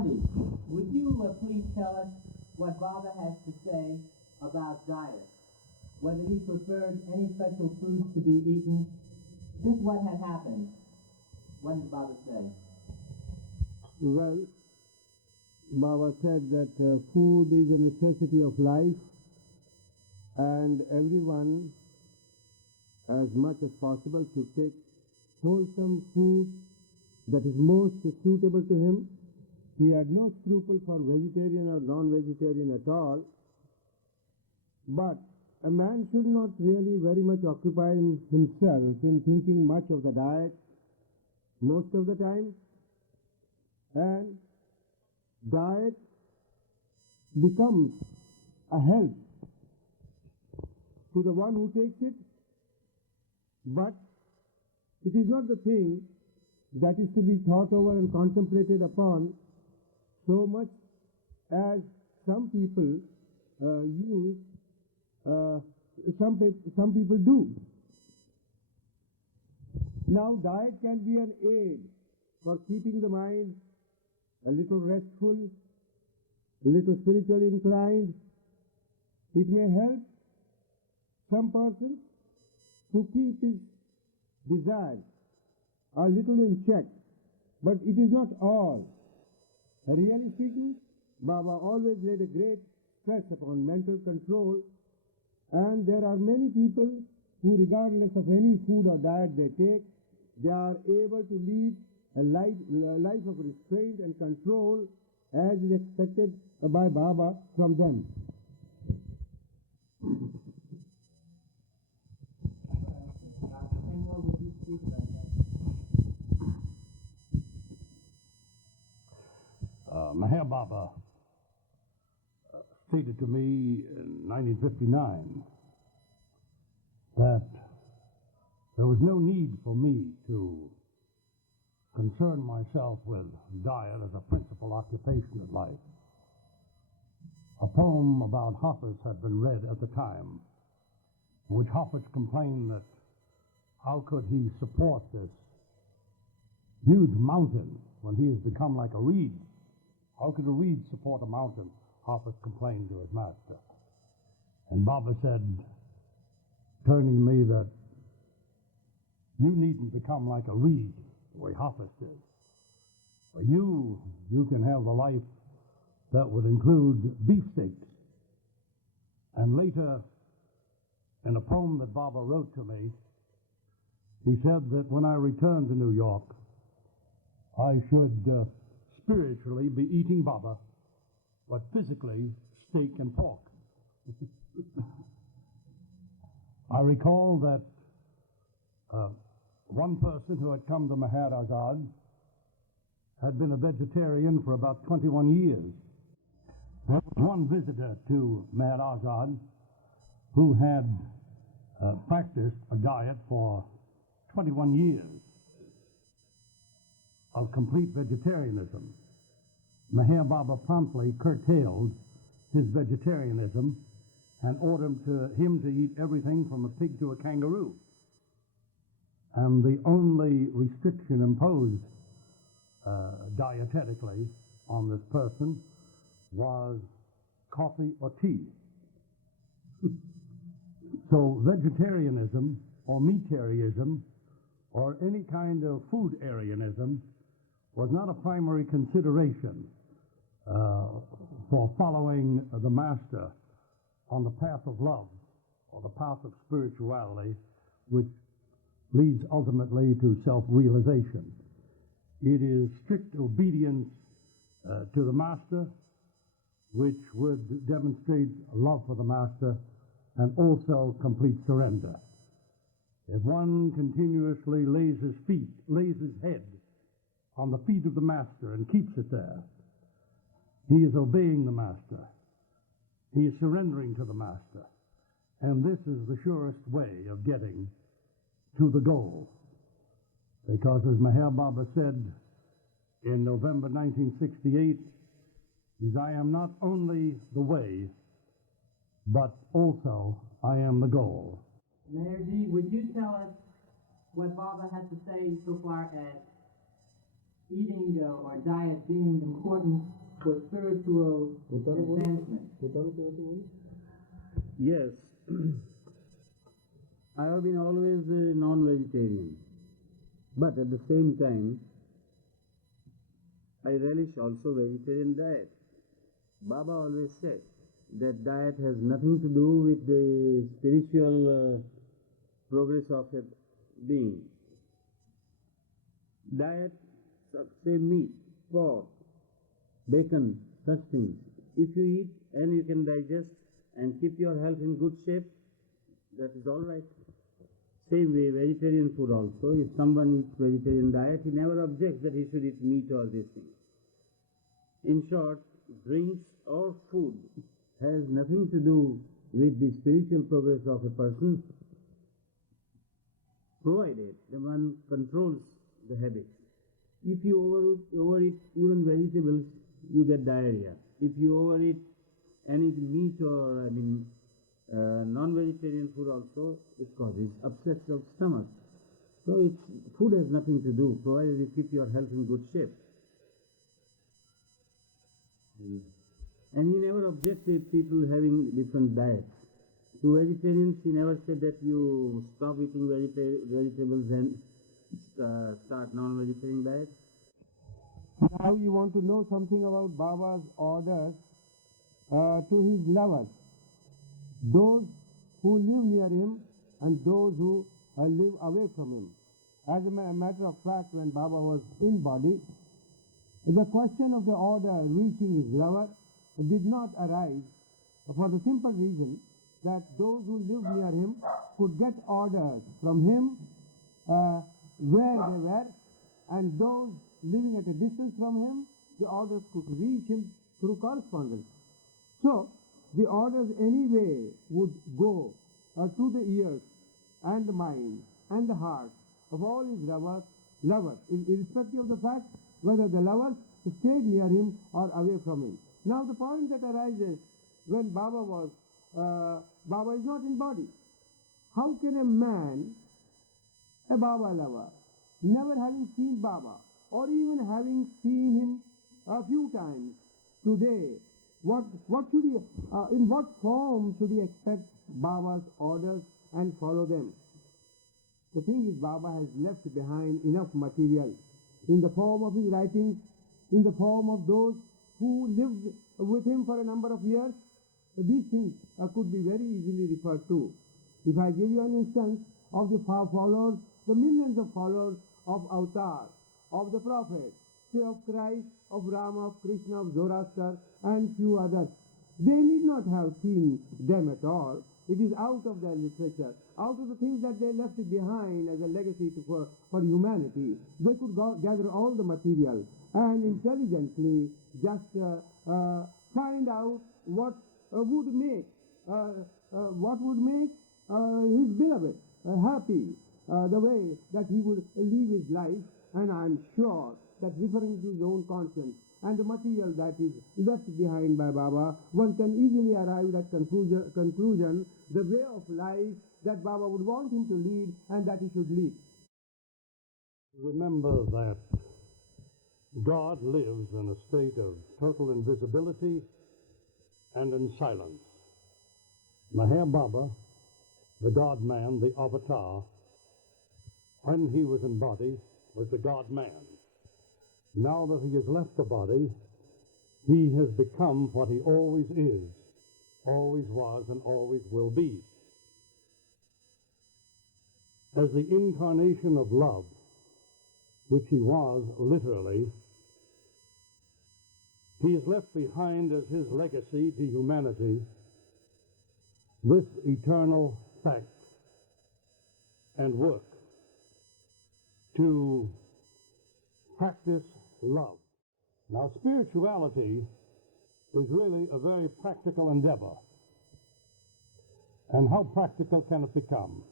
Gandhi, would you please tell us what Baba has to say about diet? Whether he preferred any special foods to be eaten? Just what had happened? What did Baba say? Well, Baba said that food is a necessity of life, and everyone, as much as possible, should take wholesome food that is most suitable to him. He had no scruple for vegetarian or non-vegetarian at all, but a man should not really very much occupy himself in thinking much of the diet most of the time, and diet becomes a help to the one who takes it, but it is not the thing that is to be thought over and contemplated upon so much as some people some people do. Now, diet can be an aid for keeping the mind a little restful, a little spiritually inclined. It may help some person to keep his desires a little in check, but it is not all. Really speaking, Baba always laid a great stress upon mental control, and there are many people who, regardless of any food or diet they take, they are able to lead a life of restraint and control as is expected by Baba from them. Kenmore, would you speak about that? Meher Baba stated to me in 1959 that there was no need for me to concern myself with diet as a principal occupation of life. A poem about Hafiz had been read at the time, in which Hafiz complained that how could he support this huge mountain when he has become like a reed? How could a reed support a mountain? Hafiz complained to his master. And Baba said, turning to me, that you needn't become like a reed the way Hafiz did. For you can have a life that would include beefsteaks. And later, in a poem that Baba wrote to me, he said that when I returned to New York, I should spiritually be eating Baba, but physically steak and pork. I recall that one person who had come to Meherjee had been a vegetarian for about 21 years. There was one visitor to Meherjee who had practiced a diet for 21 years of complete vegetarianism. Meher Baba promptly curtailed his vegetarianism and ordered him to eat everything from a pig to a kangaroo. And the only restriction imposed dietetically on this person was coffee or tea. So vegetarianism or meatarianism or any kind of food-arianism was not a primary consideration for following the master on the path of love or the path of spirituality, which leads ultimately to self-realization. It is strict obedience to the master, which would demonstrate love for the master and also complete surrender. If one continuously lays his head on the feet of the master and keeps it there, he is obeying the master. He is surrendering to the master. And this is the surest way of getting to the goal. Because as Meher Baba said in November 1968, I am not only the way, but also I am the goal. Meherjee, would you tell us what Baba has to say so far as eating or diet being important for spiritual advancement. Yes, I have been always a non-vegetarian, but at the same time, I relish also vegetarian diet. Baba always said that diet has nothing to do with the spiritual progress of a being. Diet, say meat, pork, bacon, such things. If you eat and you can digest and keep your health in good shape, that is all right. Same way, vegetarian food also. If someone eats vegetarian diet, he never objects that he should eat meat or these things. In short, drinks or food has nothing to do with the spiritual progress of a person, provided the one controls the habits. If you overeat even vegetables, you get diarrhea. If you overeat any meat or non-vegetarian food also, it causes upsets of stomach. So food has nothing to do, provided you keep your health in good shape. And he never objected people having different diets. To vegetarians, he never said that you stop eating vegetables and start non-vegetarian diet. Now you want to know something about Baba's orders to his lovers, those who live near him and those who live away from him. As a matter of fact, when Baba was in body, the question of the order reaching his lover did not arise for the simple reason that those who live near him could get orders from him where they were, and those living at a distance from him, the orders could reach him through correspondence. So, the orders anyway would go to the ears and the mind and the heart of all his lovers, irrespective of the fact whether the lovers stayed near him or away from him. Now the point that arises when Baba is not in body. How can a man, a Baba lover, never having seen Baba, or even having seen him a few times today, what should he, in what form should he expect Baba's orders and follow them? The thing is, Baba has left behind enough material in the form of his writings, in the form of those who lived with him for a number of years. These things could be very easily referred to. If I give you an instance of the followers, the millions of followers of Avatar, of the Prophet, say of Christ, of Rama, of Krishna, of Zoroaster, and few others, they need not have seen them at all. It is out of their literature, out of the things that they left behind as a legacy for humanity. They could gather all the material and intelligently just find out what would make his beloved happy, the way that he would live his life. And I'm sure that referring to his own conscience and the material that is left behind by Baba, one can easily arrive at conclusion the way of life that Baba would want him to lead and that he should lead. Remember that God lives in a state of total invisibility and in silence. Meher Baba, the God-man, the Avatar, when he was in body, was the God-man. Now that he has left the body, he has become what he always is, always was, and always will be. As the incarnation of love, which he was literally, he has left behind as his legacy to humanity this eternal fact and work to practice love. Now, spirituality is really a very practical endeavor. And how practical can it become?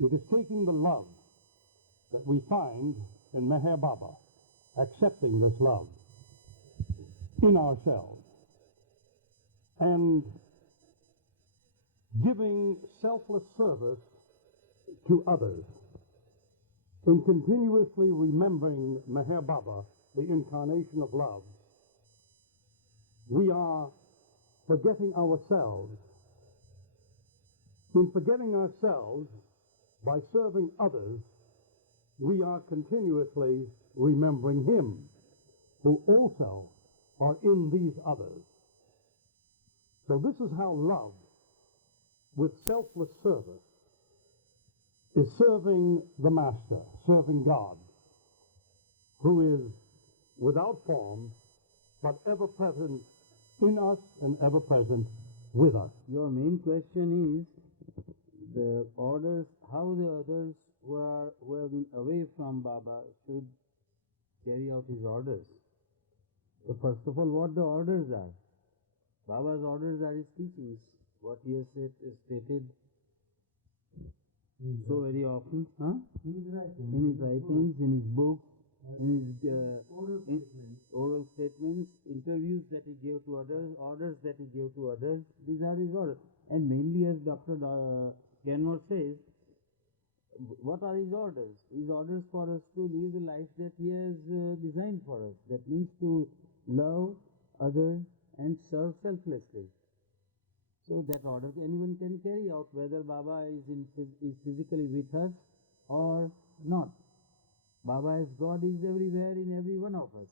It is taking the love that we find in Meher Baba, accepting this love in ourselves, and giving selfless service to others. In continuously remembering Meher Baba, the incarnation of love, we are forgetting ourselves. In forgetting ourselves, by serving others, we are continuously remembering Him, who also are in these others. So this is how love, with selfless service, is serving the Master, serving God, who is without form, but ever present in us and ever present with us. Your main question is the orders, how the others who have been away from Baba should carry out his orders. So first of all, what the orders are? Baba's orders are his teachings, what he has stated so very often, in his writings, in his books, in his oral statements, interviews that he gave to others, orders that he gave to others. These are his orders. And mainly, as Dr. Kenmore says, what are his orders? His orders for us to live the life that he has designed for us. That means to love others and serve selflessly. So that order anyone can carry out, whether Baba is physically with us or not. Baba as God is everywhere in every one of us.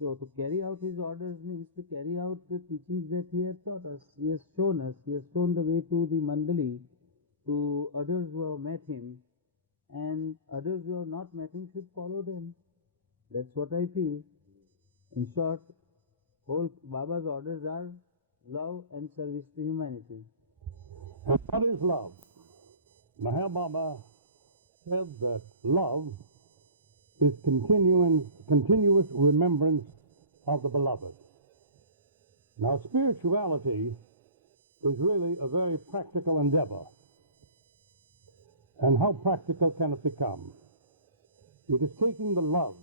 So to carry out his orders means to carry out the teachings that he has taught us. He has shown us, he has shown the way to the Mandali, to others who have met him, and others who have not met him should follow them. That's what I feel. In short, whole Baba's orders are love and service to humanity. And what is love? Meher Baba said that love is continuous remembrance of the beloved. Now, spirituality is really a very practical endeavor. And how practical can it become? It is taking the love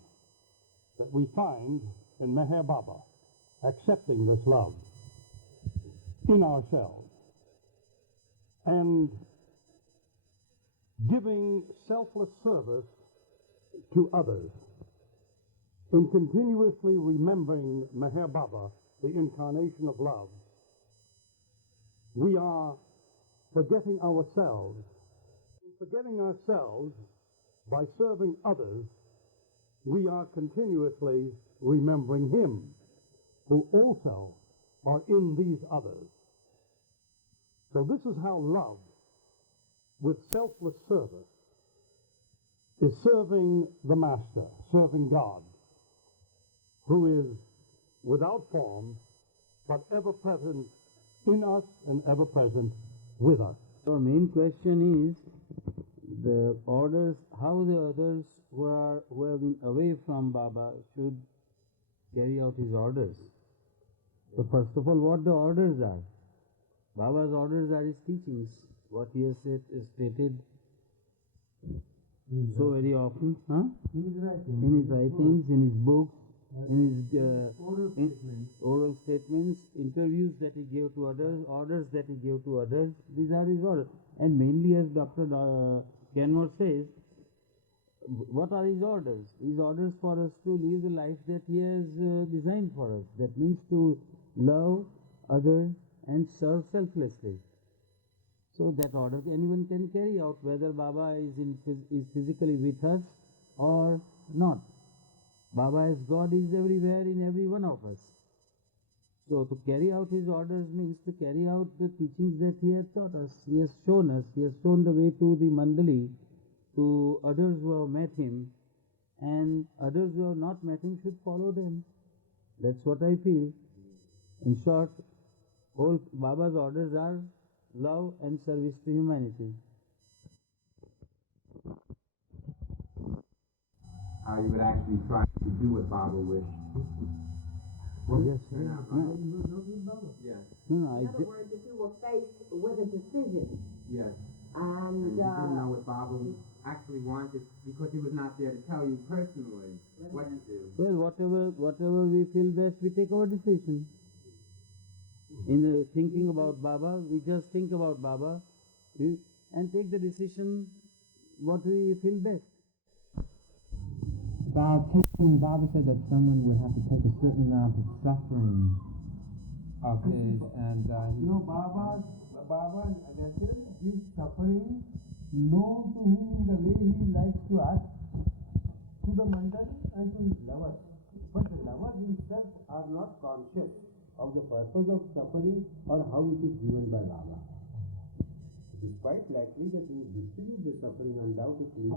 that we find in Meher Baba, accepting this love in ourselves, and giving selfless service to others. In continuously remembering Meher Baba, the incarnation of love, we are forgetting ourselves. In forgetting ourselves, by serving others, we are continuously remembering Him, who also are in these others. So this is how love, with selfless service, is serving the Master, serving God, who is without form, but ever present in us and ever present with us. Our main question is the orders, how the others who have been away from Baba should carry out his orders. So first of all, what the orders are? Baba's orders are his teachings, what he has stated so very often, in his writings, in his books, in his oral statements, interviews that he gave to others, orders that he gave to others. These are his orders. And mainly, as Dr. Kenmore says, what are his orders? His orders for us to live the life that he has designed for us. That means to love others and serve selflessly. So that order anyone can carry out, whether Baba is physically with us or not. Baba as God is everywhere in every one of us. So to carry out his orders means to carry out the teachings that he has taught us. He has shown us, he has shown the way to the Mandali, to others who have met him, and others who have not met him should follow them. That's what I feel. In short, whole Baba's orders are love and service to humanity. How you would actually try to do what Baba wished. Yes, Turn out no, right. Yes, no, In other words, if you were faced with a decision yes. and And you didn't know what Baba actually wanted because he was not there to tell you personally what to do. well, whatever we feel best, we take our decision. In thinking about Baba, we just think about Baba and take the decision what we feel best. About taking, Baba said that someone would have to take a certain amount of suffering of his, and Baba naturally gives suffering known to him in the way he likes to act to the mandal and to his lovers. But the lovers themselves are not conscious of the purpose of suffering or how it is given by Baba. It is quite likely that he will distribute the suffering undoubtedly,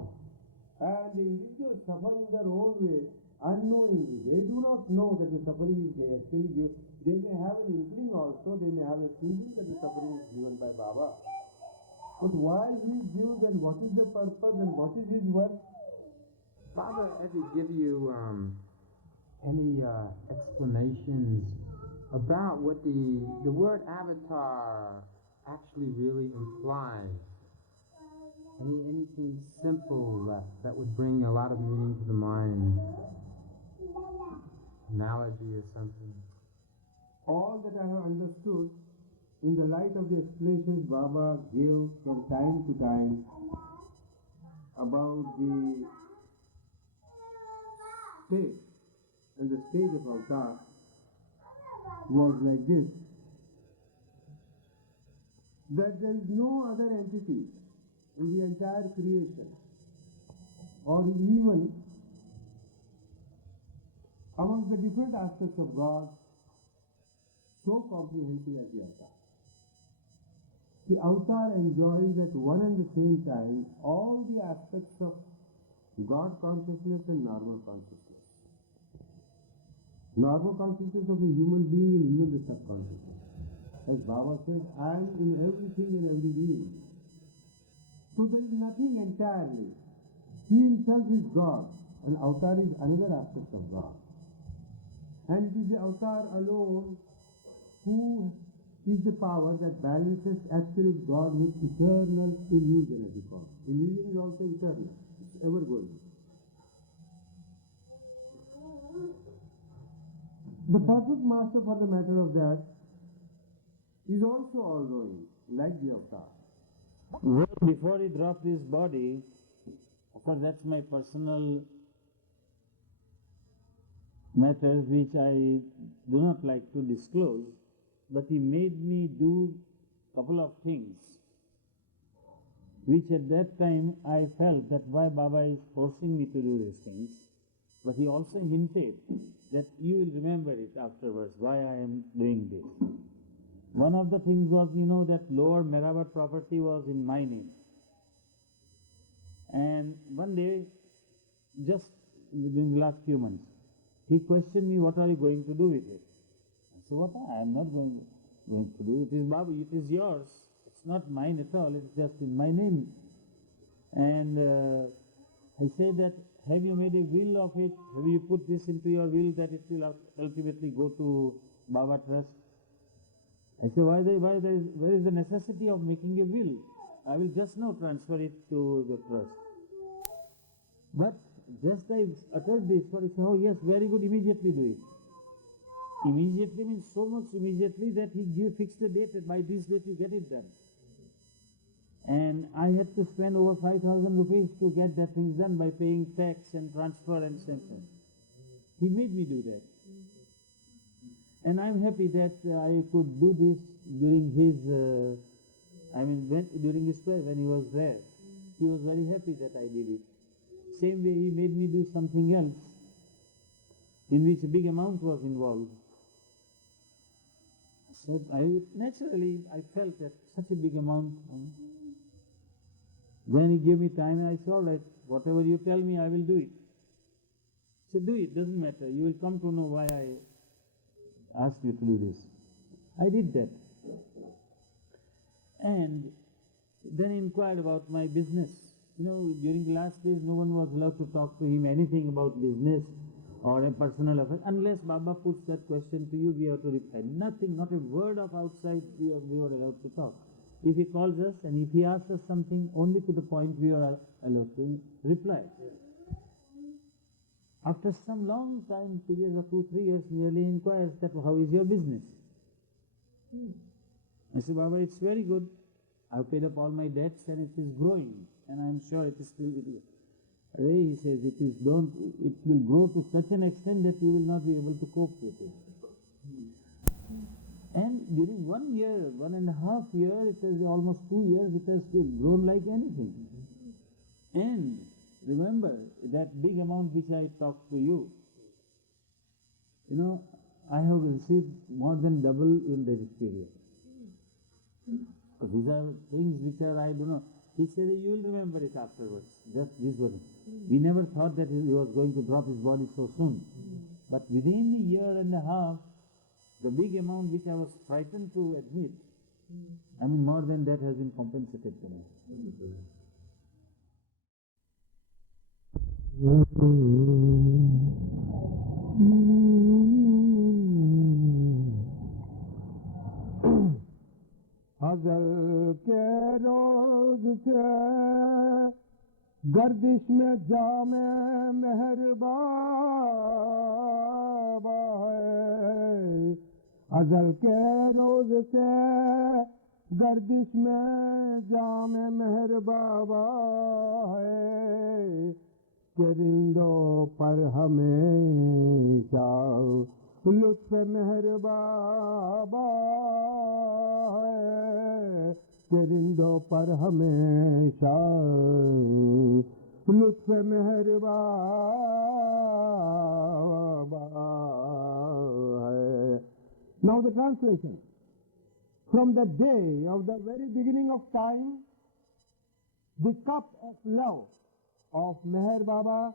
and the individuals suffer in their own way, unknowingly. They do not know that the suffering is actually given. They may have an inkling also, they may have a feeling that the suffering is given by Baba. But why he gives and what is the purpose and what is his work? Baba ever give you any explanations about what the word avatar actually really implies? Anything simple that would bring a lot of meaning to the mind? Analogy or something? All that I have understood in the light of the explanations Baba gave from time to time about the state and the stage of avatar was like this, that there is no other entity in the entire creation or even among the different aspects of God so comprehensive as the avatar. The avatar enjoys at one and the same time all the aspects of God consciousness and normal consciousness. Normal consciousness of a human being and even the subconsciousness. As Baba says, I am in everything and every being. So there is nothing entirely. He himself is God, and avatar is another aspect of God. And it is the avatar alone who is the power that balances absolute God with eternal illusion, as we call it. Illusion is also eternal. It's ever going. The perfect master, for the matter of that, is also all-knowing, like the avatar. Well, before he dropped his body, of course that's my personal matters which I do not like to disclose, but he made me do a couple of things which at that time I felt that why Baba is forcing me to do these things, but he also hinted that you will remember it afterwards why I am doing this. One of the things was, that lower Meherjee property was in my name. And one day, just during the last few months, he questioned me, what are you going to do with it? I said, what? I am not going to do. It is Baba, it is yours. It's not mine at all, it's just in my name. And I said that, have you made a will of it? Have you put this into your will that it will ultimately go to Baba Trust? I said, where is the necessity of making a will? I will just now transfer it to the trust. But just I uttered this, he said, oh yes, very good, immediately do it. Immediately means so much immediately that he fixed a date that by this date you get it done. And I had to spend over 5,000 rupees to get that thing done by paying tax and transfer and something. He made me do that. And I'm happy that I could do this during his, during his prayer when he was there. He was very happy that I did it. Same way he made me do something else in which a big amount was involved. So naturally I felt that such a big amount. Then he gave me time and I said, all right, whatever you tell me, I will do it. So do it, doesn't matter. You will come to know why I asked you to do this. I did that. And then he inquired about my business. During the last days, no one was allowed to talk to him anything about business or a personal affair. Unless Baba puts that question to you, we have to reply. Nothing, not a word of outside we were allowed to talk. If he calls us and if he asks us something, only to the point we are allowed to reply. After some long time, period of 2-3 years, nearly inquires that how is your business? I said, Baba, it's very good. I've paid up all my debts and it is growing. and I'm sure it is still, Ray, he says, it will grow to such an extent that you will not be able to cope with it. And during 1 year, 1.5 years, it is almost 2 years, it has grown like anything. And remember that big amount which I talked to you, I have received more than double in this period. These are things which are, I don't know. He said, you will remember it afterwards. Just this one. We never thought that he was going to drop his body so soon. But within a year and a half, the big amount which I was frightened to admit, more than that has been compensated to me. अज़ल के रोज़ से गर्दिश में जामे मेहरबाबा है अज़ल के रोज़ से गर्दिश में जामे मेहरबाबा है चरिंदों पर हमेशा लुत्फ़ मेहरबाबा है चरिंदों पर हमेशा लुत्फ़ मेहरबाबा है. Now the translation. From the day of the very beginning of time, the cup of love of Meher Baba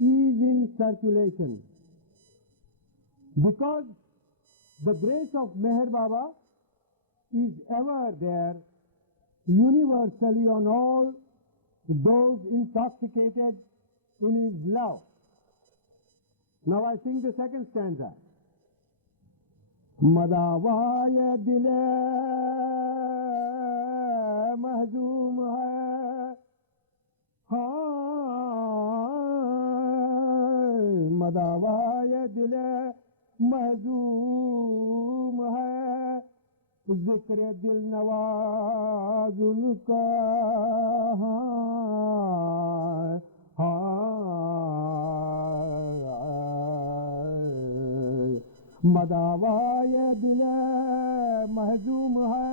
is in circulation. Because the grace of Meher Baba is ever there, universally on all those intoxicated in his love. Now I sing the second stanza. मदावाए दिले महजूम है हाँ मदावाए दिले महजूम है जिक्र दिल नवाज उनका मदावाए दिले महजूम है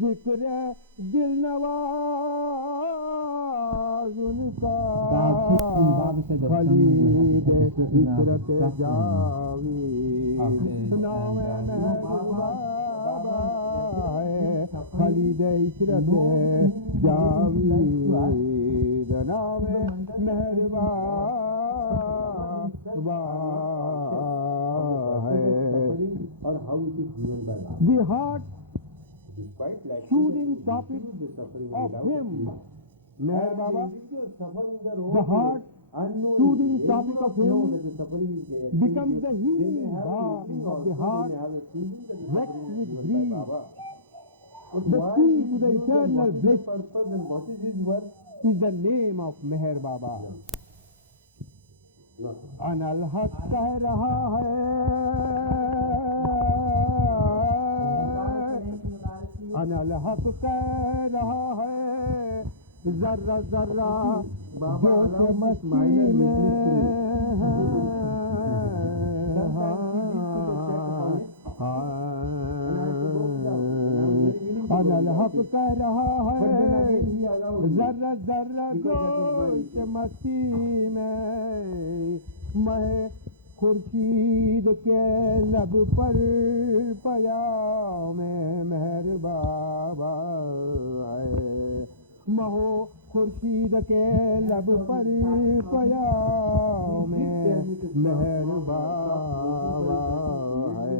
जिक्र दिल नवाज उनका खलीद इशरत जावी नाम मेहरबाबा है खलीद इशरत जावी नाम मेहरबाबा. The heart soothing topic of him, Meher Baba, the heart soothing topic of him becomes the healing balm of the heart vexed with grief. The key to the eternal bliss is the name of Meher Baba. अनल हक कह रहा है अनल हक कह रहा है जर्रा जर्रा जो मस्ती में है अनल हक कह रहा है जर्रा जर्रा जो मस्ती में मैं खुर्शीद के लब पर पयाम मेहर बाबा है महो खुर्शीद के लब पर पयाम मेहर बाबा है.